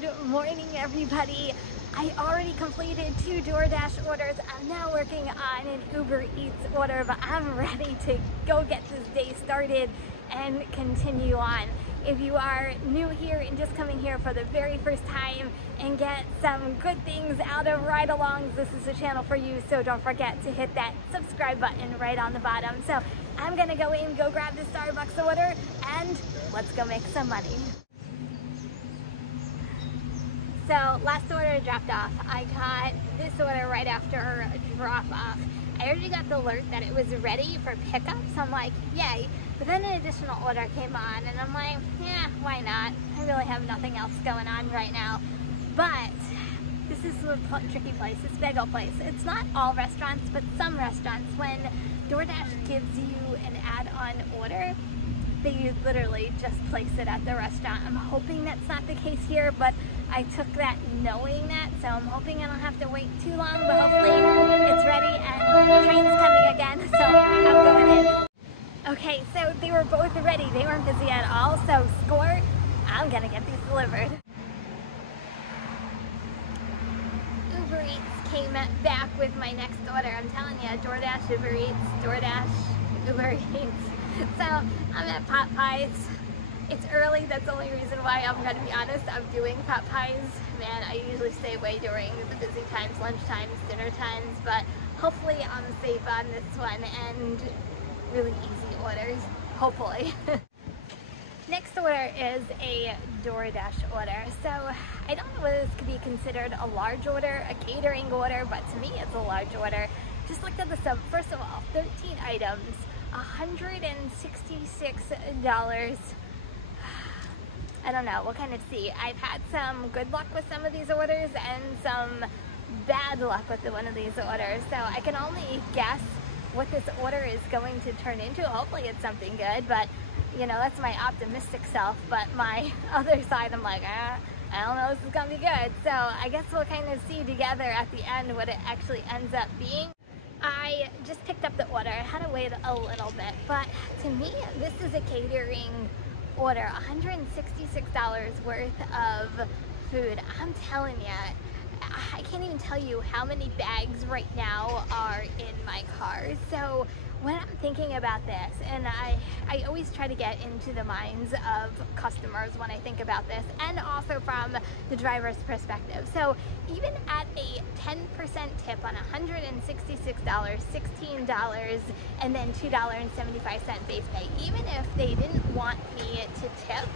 Good morning, everybody. I already completed 2 DoorDash orders. I'm now working on an Uber Eats order, but I'm ready to go get this day started and continue on. If you are new here and just coming here for the very first time and get some good things out of ride-alongs, this is the channel for you, so don't forget to hit that subscribe button right on the bottom. So I'm gonna go in, go grab the Starbucks order, and let's go make some money. So last order dropped off. I got this order right after drop off. I already got the alert that it was ready for pickup, so I'm like, yay. But then an additional order came on and I'm like, yeah, why not? I really have nothing else going on right now. But this is a tricky place, this bagel place. It's not all restaurants, but some restaurants, when DoorDash gives you an add-on order, they literally just place it at the restaurant. I'm hoping that's not the case here, but I took that knowing that, so I'm hoping I don't have to wait too long, but hopefully it's ready and the train's coming again, so I'm going in. Okay, so they were both ready. They weren't busy at all, so score, I'm gonna get these delivered. Uber Eats came back with my next order. I'm telling you, DoorDash, Uber Eats, DoorDash, Uber Eats. So I'm at Pot Pies. It's early, that's the only reason why I'm gonna be honest. I'm doing Pot Pies. Man, I usually stay away during the busy times, lunch times, dinner times, but hopefully I'm safe on this one and really easy orders, hopefully. Next order is a DoorDash order. So I don't know whether this could be considered a large order, a catering order, but to me it's a large order. Just looked at the sub. First of all, 13 items, $166. I don't know, we'll kind of see. I've had some good luck with some of these orders and some bad luck with one of these orders. So I can only guess what this order is going to turn into. Hopefully it's something good, but you know, that's my optimistic self. But my other side, I'm like, I don't know if this is gonna be good. So I guess we'll kind of see together at the end what it actually ends up being. I just picked up the order. I had to wait a little bit, but to me, this is a catering order. $166 worth of food. I'm telling you, I can't even tell you how many bags right now are in my car. So when I'm thinking about this, and I always try to get into the minds of customers when I think about this, and also from the driver's perspective. So even at a 10% tip on $166, $16, and then $2.75 base pay, even if they didn't want me to tip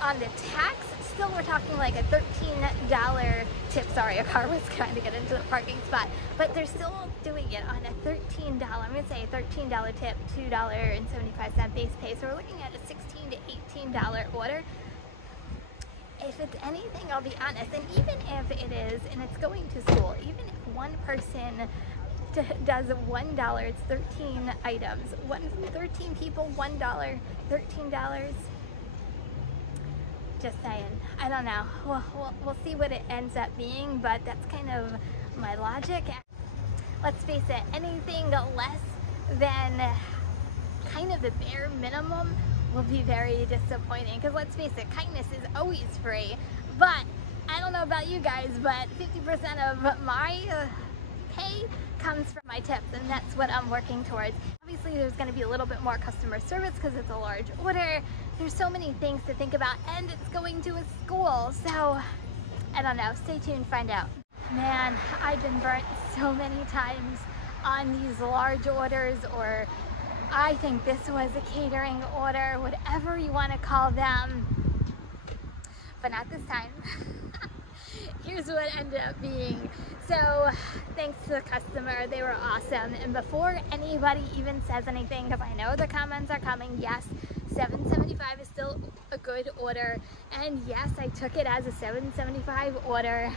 on the tax, still we're talking like a $13 tip. Sorry, a car was trying to get into the parking spot, but they're still doing it on a $13, I'm gonna say a $13 tip, $2.75 base pay. So we're looking at a $16 to $18 order. If it's anything, I'll be honest, and even if it is, and it's going to school, even if one person does $1, it's 13 items, 13 people, $1, $13. Just saying, I don't know. We'll see what it ends up being, but that's kind of my logic. Let's face it, anything less than kind of the bare minimum will be very disappointing, because let's face it, kindness is always free. But I don't know about you guys, but 50% of my pay comes from my tips, and that's what I'm working towards. Obviously there's going to be a little bit more customer service because it's a large order. There's so many things to think about, and it's going to a school, so I don't know. Stay tuned, find out. Man, I've been burnt so many times on these large orders, or I think this was a catering order, whatever you want to call them, but not this time. Here's what ended up being. So thanks to the customer, they were awesome. And before anybody even says anything, because I know the comments are coming, yes, $7.75 is still a good order, and yes, I took it as a $7.75 order.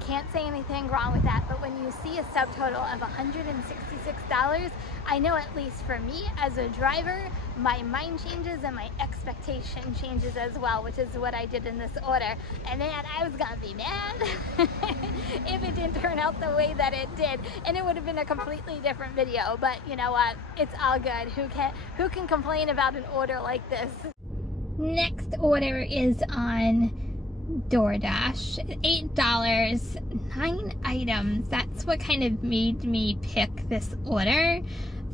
Can't say anything wrong with that, but when you see a subtotal of $166, I know, at least for me as a driver, my mind changes and my expectation changes as well, which is what I did in this order. And man, I was gonna be mad if it didn't turn out the way that it did, and it would have been a completely different video. But you know what, it's all good. Who can complain about an order like this? Next order is on DoorDash. $8, 9 items. That's what kind of made me pick this order.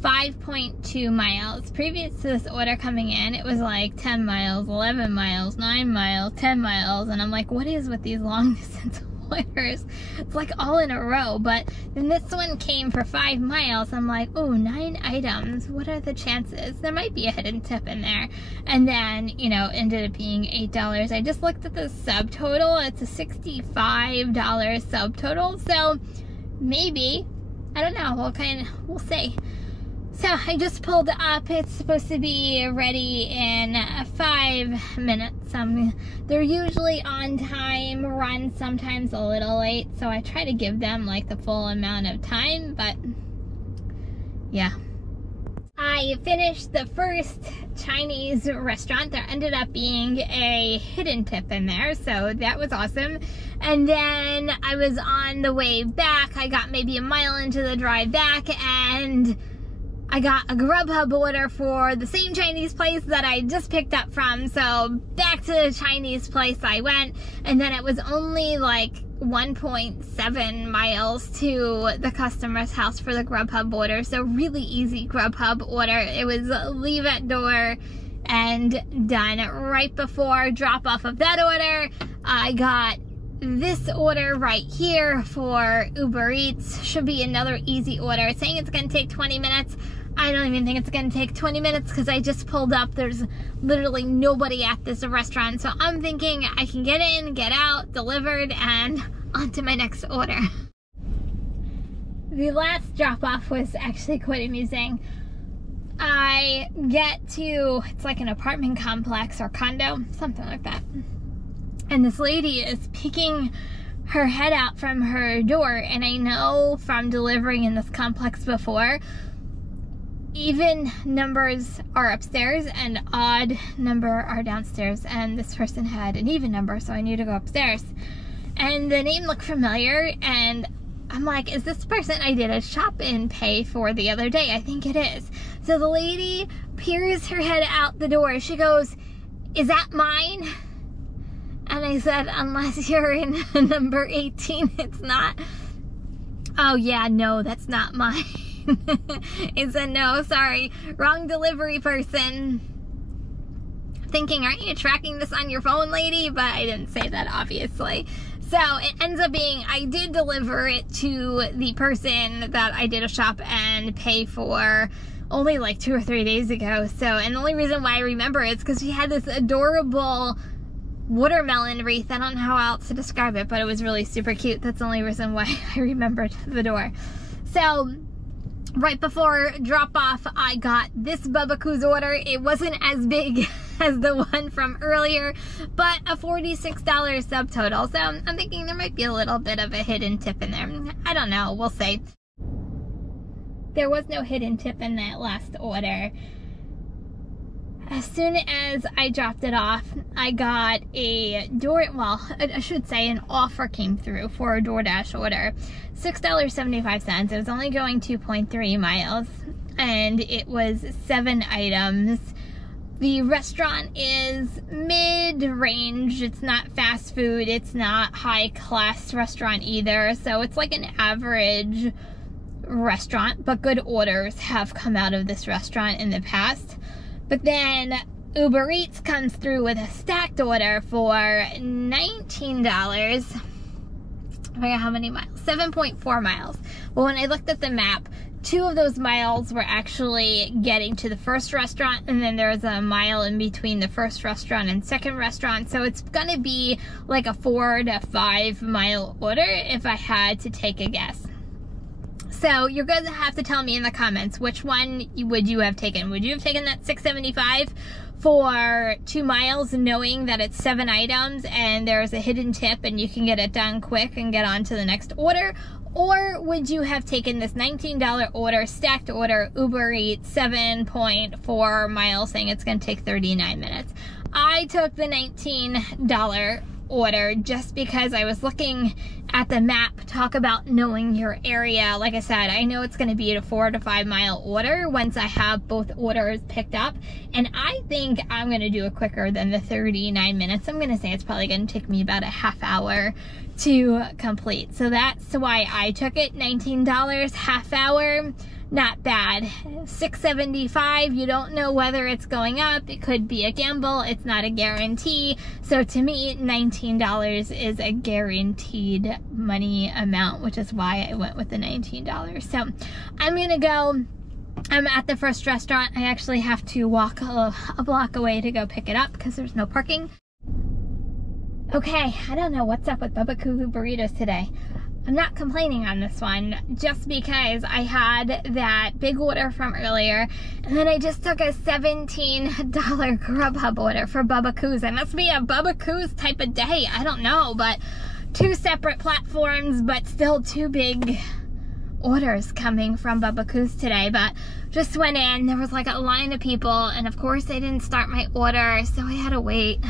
5.2 miles. Previous to this order coming in, it was like 10 miles, 11 miles, 9 miles, 10 miles, and I'm like, what is with these long distance orders? It's like all in a row. But then this one came for 5 miles. I'm like, oh, 9 items. What are the chances? There might be a hidden tip in there. And then, you know, ended up being $8. I just looked at the subtotal. It's a $65 subtotal. So maybe, I don't know. We'll see. So I just pulled up. It's supposed to be ready in 5 minutes. They're usually on time, run sometimes a little late, so I try to give them like the full amount of time, but yeah. I finished the first Chinese restaurant. There ended up being a hidden tip in there, so that was awesome. And then I was on the way back. I got maybe a mile into the drive back, and I got a Grubhub order for the same Chinese place that I just picked up from. So back to the Chinese place I went, and then it was only like 1.7 miles to the customer's house for the Grubhub order. So really easy Grubhub order. It was leave at door and done. Right before drop off of that order, I got this order right here for Uber Eats. Should be another easy order. It's saying it's going to take 20 minutes. I don't even think it's going to take 20 minutes because I just pulled up. There's literally nobody at this restaurant. So I'm thinking I can get in, get out, delivered, and on to my next order. The last drop off was actually quite amusing. I get to, it's like an apartment complex or condo, something like that. And this lady is peeking her head out from her door. And I know from delivering in this complex before, even numbers are upstairs and odd number are downstairs. And this person had an even number, so I knew to go upstairs. And the name looked familiar, and I'm like, is this the person I did a shop and pay for the other day? I think it is. So the lady peers her head out the door. She goes, is that mine? And I said, unless you're in number 18, it's not. Oh yeah, no, that's not mine. He said, no, sorry, wrong delivery person. Thinking, aren't you tracking this on your phone, lady? But I didn't say that, obviously. So it ends up being, I did deliver it to the person that I did a shop and pay for only like 2 or 3 days ago. So, and the only reason why I remember it is because she had this adorable watermelon wreath. I don't know how else to describe it, but it was really super cute. That's the only reason why I remembered the door. So right before drop off, I got this Bubba order. It wasn't as big as the one from earlier, but a $46 subtotal. So I'm thinking there might be a little bit of a hidden tip in there. I don't know, we'll see. There was no hidden tip in that last order. As soon as I dropped it off, I got I should say an offer came through for a DoorDash order. $6.75. It was only going 2.3 miles, and it was 7 items. The restaurant is mid-range. It's not fast food. It's not high-class restaurant either. So it's like an average restaurant, but good orders have come out of this restaurant in the past. But then Uber Eats comes through with a stacked order for $19. I forget how many miles, 7.4 miles. Well, when I looked at the map, 2 of those miles were actually getting to the first restaurant, and then there's a mile in between the first restaurant and second restaurant. So it's gonna be like a 4 to 5 mile order if I had to take a guess. So you're going to have to tell me in the comments, which one would you have taken? Would you have taken that $6.75 for 2 miles, knowing that it's 7 items and there's a hidden tip and you can get it done quick and get on to the next order? Or would you have taken this $19 order, stacked order, Uber Eats, 7.4 miles, saying it's going to take 39 minutes? I took the $19 order just because I was looking at the map, talk about knowing your area. Like I said, I know it's going to be a 4 to 5 mile order once I have both orders picked up, and I think I'm going to do it quicker than the 39 minutes. I'm going to say it's probably going to take me about a half hour to complete. So that's why I took it. $19, half hour. Not bad. $6.75, you don't know whether it's going up. It could be a gamble. It's not a guarantee. So to me, $19 is a guaranteed money amount, which is why I went with the $19. So I'm gonna go. I'm at the first restaurant. I actually have to walk a block away to go pick it up because there's no parking. Okay, I don't know what's up with Bubba Coo burritos today. I'm not complaining on this one just because I had that big order from earlier, and then I just took a $17 Grubhub order for Bubba Coo's. It must be a Bubba Coo's type of day. I don't know, but 2 separate platforms, but still 2 big orders coming from Bubba Coo's today. But just went in, there was like a line of people, and of course they didn't start my order, so I had to wait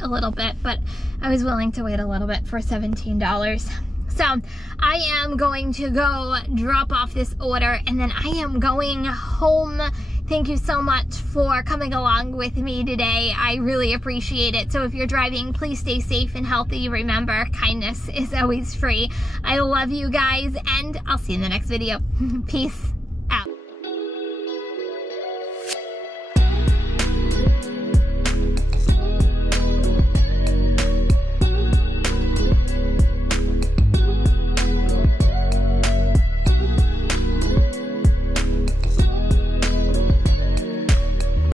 a little bit, but I was willing to wait a little bit for $17. So I am going to go drop off this order, and then I am going home. Thank you so much for coming along with me today. I really appreciate it. So if you're driving, please stay safe and healthy. Remember, kindness is always free. I love you guys, and I'll see you in the next video. Peace.